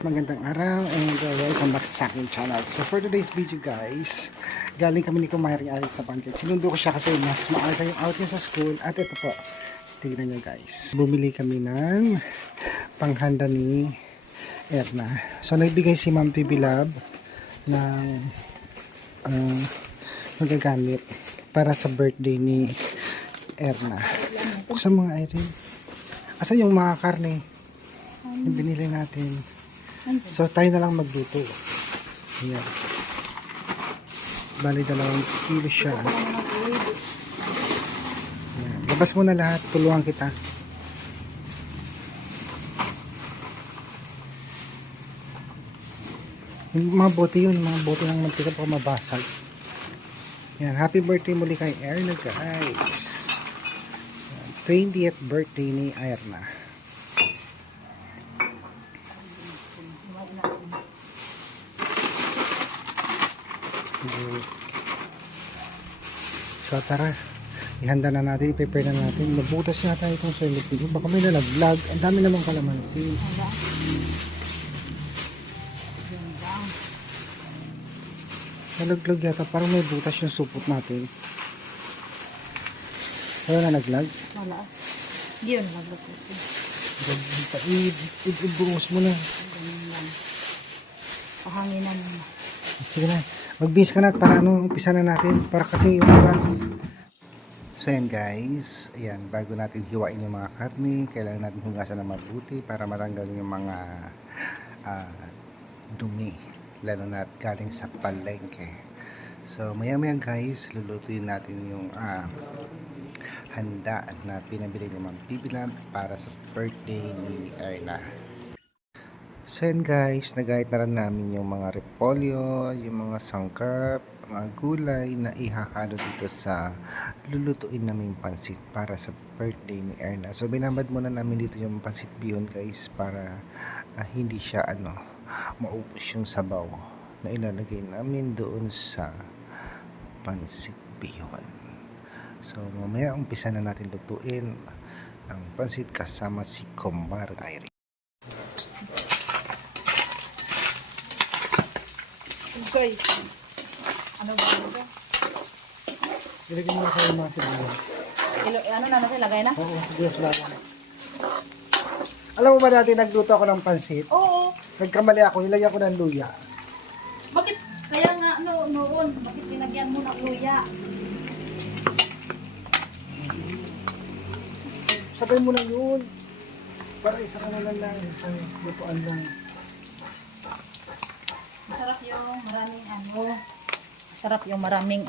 magandang araw and welcome back sa aking channel. So for today's video guys, galing kami ni Kumaring Alex sa pancake. Sinundo ko siya kasi mas maaga yung out niya sa school. At ito po, tignan nyo guys. Bumili kami ng panghanda ni Erna. So nagbigay si Ma'am Pibilab ng magagamit para sa birthday ni Erna. Buksan mo nga Irene. Asan yung mga karne? Yung binili natin. So tayo na lang magluto. Ayan. Bali 2 kilo siya. Ayan. Labas mo na lahat. Tulungan kita. Yung mga bote yun. Mga bote ng mantika pa mabasag. Ayan. Happy birthday muli kay Erna guys. 20th birthday ni Erna. So tara, ihanda na natin, i-prepare na natin. Magbutas yata itong soylent video. Baka may nalaglag. Ang dami namang kalamansi. Nalaglag yata, parang may butas yung supot natin. Wala na naglag? Wala. Hindi yun nalaglag. I-buhos mo na. Pahanginan mo. Sige na. Mag-beans ka na para umpisa na natin. Para kasi yung oras. So yan guys. Ayan, bago natin hiwain yung mga karne, kailangan natin hugasan na mabuti para matanggal yung mga dumi. Lalo na galing sa palengke. So maya maya guys, lulutuin natin yung handa na pinabili ni Ma'am Pibilab para sa birthday ni Erna. So yan guys, nagayat na rin namin yung mga repolyo, yung mga sangkap, mga gulay na ihahalo dito sa lulutuin naming pansit para sa birthday ni Erna. So binabad muna namin dito yung pansit bihon guys para hindi siya maubos yung sabaw na ilalagay namin doon sa pansit bihon. So mamaya umpisa na natin lutuin ang pansit kasama si Kumar Irene. Okay. Ano ba ito? Ilagay mo na kayo mga sibuyas. Ano na natin? Lagay na? Oo, sibuyas lang. Alam mo ba dati nagluto ako ng pansit? Oo. Nagkamali ako, nilagyan ko ng luya. Bakit? Kaya nga noon, bakit tinagyan mo ng luya? Sabay mo na yun. Para isang lang, isang lutuan lang. Masarap yung maraming Masarap yung maraming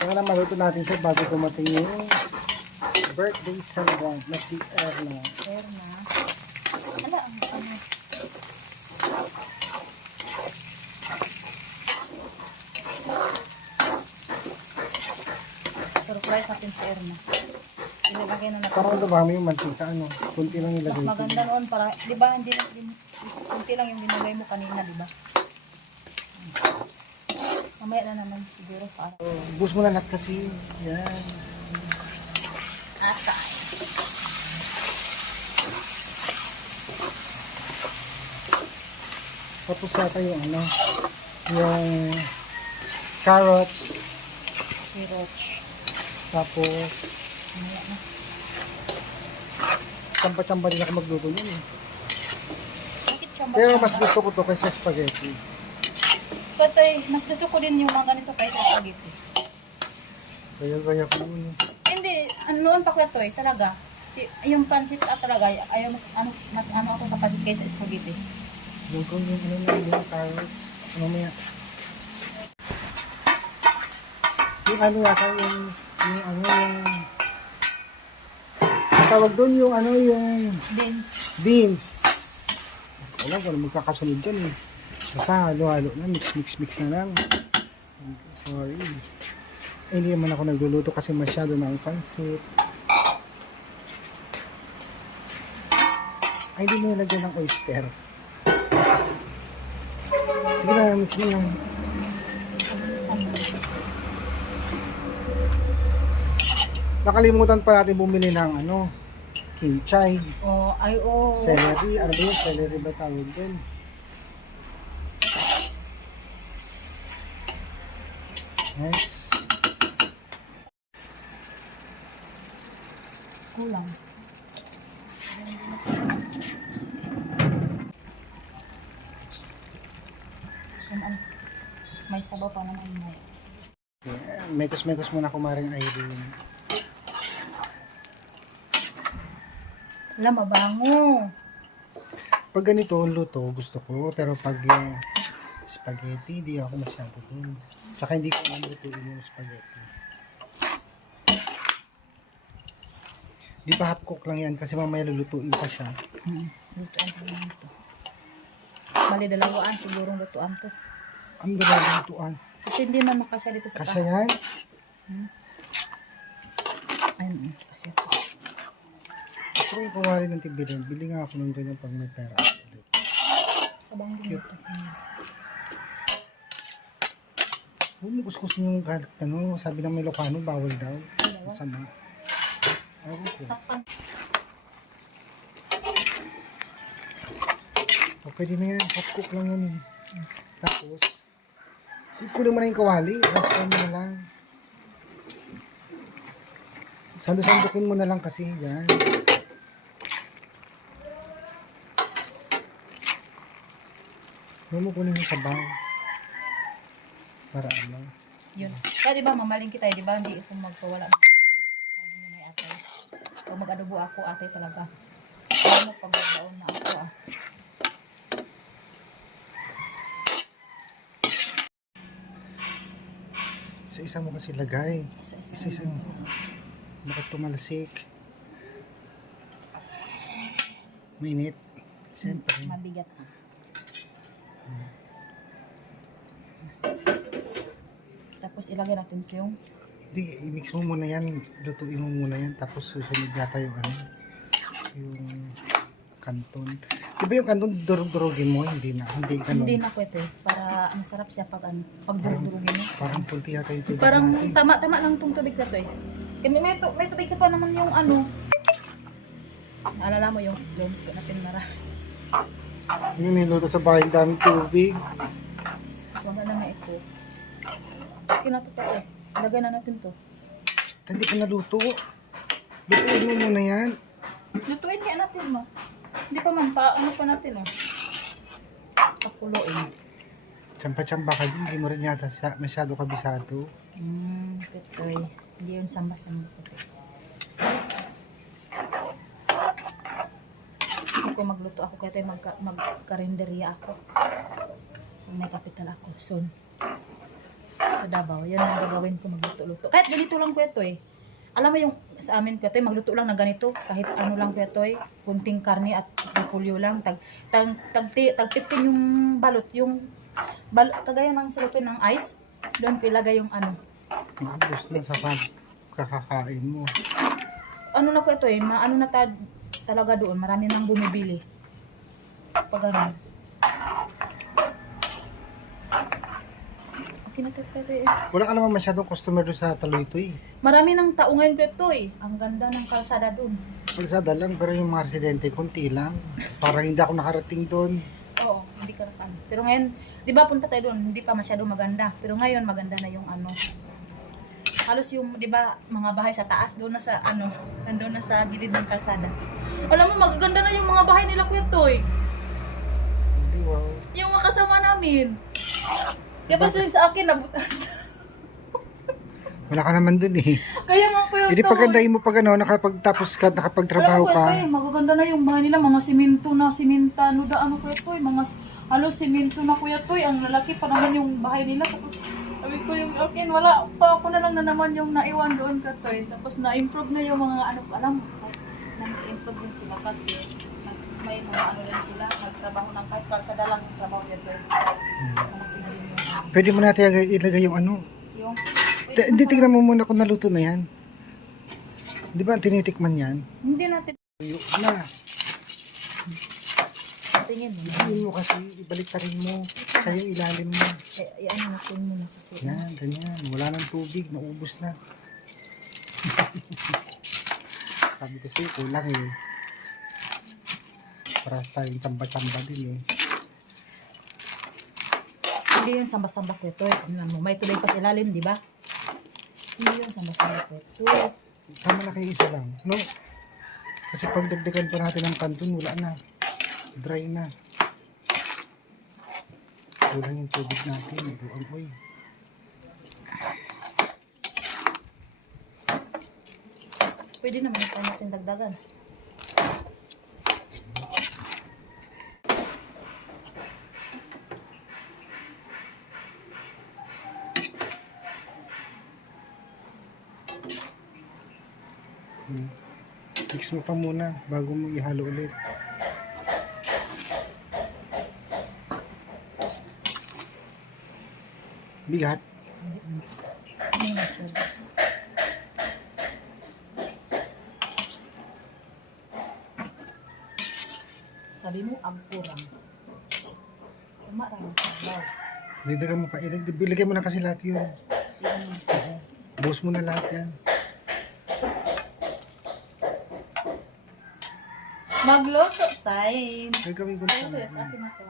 Kaya na maluto natin siya bago dumating yung birthday celebrant na si Erna. Erna. Ala, surprise natin si Erna. Ilalagay na natin. Parang dumami yung mantika, kunti lang nilagay. Mas maganda noon para, di ba, kunti lang yung binagay mo kanina, di ba? Mamaya na naman siguro para. Bus mo na lahat kasi. Yan. Asay. Tapos yata yung yung carrots. Carrots. Tapos Mamaya na. tsamba-tsamba din ako magluto yun eh. Bakit siya Pero mas gusto ko to kaysa spaghetti. Katoy, mas gusto ko din yung mga ganito kaysa spaghetti. Kaya ko yun. Hindi, noon pa katoy, talaga. Yung pansit talaga, ayaw mas ako sa pansit kaysa spaghetti. Yung kung yung carrots. Mamaya. Yung yata yung tawag doon yung Beans. beans. Wala ko na magkakasunod dyan eh. Basta halo-halo na, mix na lang. Sorry. Hindi naman ako nagluluto kasi masyado ng pansit. Ay, hindi mo nilagyan ng oyster. Sige na, mix mo lang. Nakalimutan pa natin bumili ng Kimchi. Oh, ay, oh. Celery. Ano ba yun? Celery ba tawag dyan? Next. Kulang. Ano, may sabaw pa naman may. Yeah, mekos-mekos muna kumaring Irene. Wala, mabango. Pag ganito luto, gusto ko. Pero pag yung spaghetti, di ako masyado dun. Tsaka hindi ko alam lutuin yung spaghetti. Di pa half cook lang yan kasi mamaya lulutuin pa siya. Lutuan ko naman ito. Bali, dalawaan siguro lutuan to. Ang dalawang lutuan. Kasi hindi man makasya dito sa Kasi yan, Ayun, kasi ito. gusto ko yung kumari ng tibilin. Bili nga ako ng ganyan pag may pera. Sabang din ito. Huwag mo kuskus yung galit, ano, sabi ng may Ilocano, bawal daw. Masama. Ewan ko. Takpan. O, pwede na yan. Hot cook lang yan eh. Tapos, kunin mo na yung kawali. Raspan mo na lang. Sando-sandukin mo na lang kasi. Yan. Huwag mo kunin yung sabaw. Para ano. Yun. Kaya di ba mamaling kita, di ba? Hindi ito magpawala ng atay. Sabi niya may atay. Pag mag-adobo ako, atay talaga. Kaya mo pag magbaon na ako ah. Isa-isa mo kasi lagay. Isa-isa. Isa-isa mo. Bakit tumalasik? Mainit. Siyempre. Mabigat. Tapos ilagay natin ito yung Hindi, i-mix mo muna yan. Lutuin mo muna yan. Tapos susunod yata yung ano. Yung kanton. Di ba yung kanton durug-durugin mo? Hindi na. Hindi ganun. hindi na pwede. Para masarap siya pag ano, pag durug-durugin mo. Parang kunti yata yung tubig Parang natin. tama-tama lang tong tubig na to eh. Kaya may tubig ka pa naman yung ano. Naalala mo yung lumpia natin mara. Yung niluto sa bahay, daming tubig. So wala na nga ito. Kinato pa eh. Lagay na natin to. Hindi ka naluto. Lutuin mo muna yan. Lutuin kaya natin mo. Hindi pa man pa, ano pa natin oh. Pakuloyin. Tsampa-tsampa ka din. Hindi mo rin yata masyado kabisado. Petoy. Hindi yun samba-samba. Gusto ko magluto ako kaya tayo magkarinderya ako. May kapital ako soon. Sa Davao. Yan ang gagawin ko magluto-luto. Kahit ganito lang kuya Toy. Alam mo yung sa amin kuya Toy, magluto lang na ganito. Kahit ano lang kuya Toy. Kunting karne at repolyo lang. Tagtipin yung balot. Yung balot, kagaya ng silupin ng ice. Doon ko ilagay yung ano. Gusto na sa kakakain mo. Ano na kuya Toy, ano na talaga doon. Marami nang bumibili. Pag ano. Okay na to kuya Toy eh. Wala ka naman masyadong customer doon sa Taloytoy. Marami ng tao ngayon kuya Toy. Ang ganda ng kalsada doon. Kalsada lang, pero yung mga residente, konti lang. Parang hindi ako nakarating doon. Oo, hindi ka nakan. Pero ngayon, di ba punta tayo doon, hindi pa masyado maganda. Pero ngayon, maganda na yung ano. Halos yung, di ba, mga bahay sa taas, doon na sa ano, nandun na sa gilid ng kalsada. Alam mo, magaganda na yung mga bahay nila Kuya Toy. Hindi, wow. Yung mga kasama namin. Di ba sa akin, nabutas. Wala ka naman doon eh. Kaya nga Kuya Hindi Toy. pagandahin mo pag ano, nakapagtapos ka, nakapagtrabaho Kuya ka. Toy, magaganda na yung bahay nila, mga simento na, simintano da, ano Kuya Toy, mga halos simento na Kuya Toy, ang lalaki pa naman yung bahay nila. Tapos sabi ko yung akin, wala pa ako na lang na naman yung naiwan doon Kuya Toy. Tapos na-improve na yung mga ano, alam mo, na-improve din sila kasi may mga ano din sila, nagtrabaho ng kahit kalsada lang yung trabaho nila Kuya Toy. Pwede mo natin ilagay yung ano. Yung, Hindi, tignan mo muna kung naluto na yan. Di ba tinitikman yan? hindi natin Tuyo na. tingin mo. Hindi mo kasi, ibalik ka rin mo. Sa yung ilalim mo. Ano natin muna kasi. Yan, ganyan. Wala nang tubig, naubos na. Sabi kasi, kulang eh. Para tayong tamba-tamba din eh. Hindi yun samba-samba ko ito. Tingnan mo, may tuloy pa sa ilalim, di ba? Hindi yun samba-samba ko ito. Tama na kayo isa lang. No? Kasi pag dagdagan pa natin ng kanton, wala na. Dry na. Kulang yung tubig natin. Uy. Pwede naman ito natin dagdagan. Mix mo pa muna bago mo ihalo ulit. Bigat. Sabi mo, agkurang. Tama lang ang sabaw. Dagdagan mo pa. Bilagay mo na kasi lahat yun. Buhos mo na lahat yan. Magluto time. Ay, gawin ko Ay, na. sa akin na to.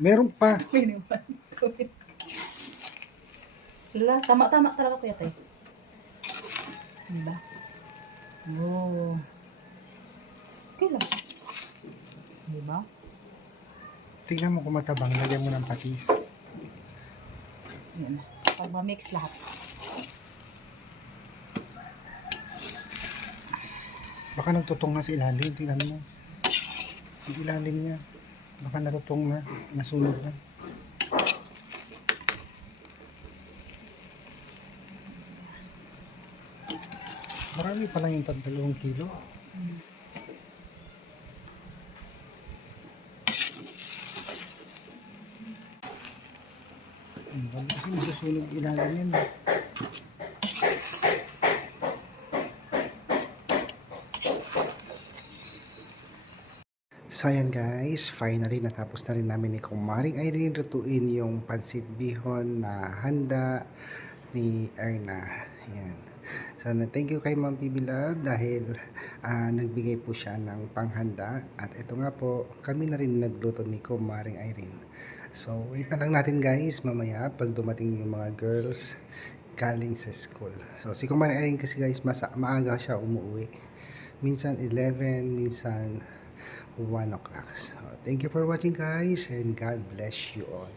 Meron pa. Pwede naman gawin. Wala, tama-tama talaga kuya tay. Diba? Oh. Okay lang. Diba? Tingnan mo kung matabang. Lagyan mo ng patis. Yan. Pag ma-mix lahat. Baka nagtutong na sa ilalim. Tingnan mo. Yung ilalim niya. Baka natutong na. Nasunog na. Marami pala yung 2 kilo. Kasi nasusunog ilalim yan. So ayan guys, finally natapos na rin namin ni Kumaring Irene lutuin yung pansit bihon na handa ni Erna. Ayan. So thank you kay Ma'am PB Love dahil nagbigay po siya ng panghanda. At ito nga po, kami na rin nagluto ni Kumaring Irene. So wait na lang natin guys, mamaya pag dumating yung mga girls galing sa school. So si Kumaring Irene kasi guys, maaga siya umuwi. Minsan 11, minsan 1 o'clock. So, thank you for watching guys and God bless you all.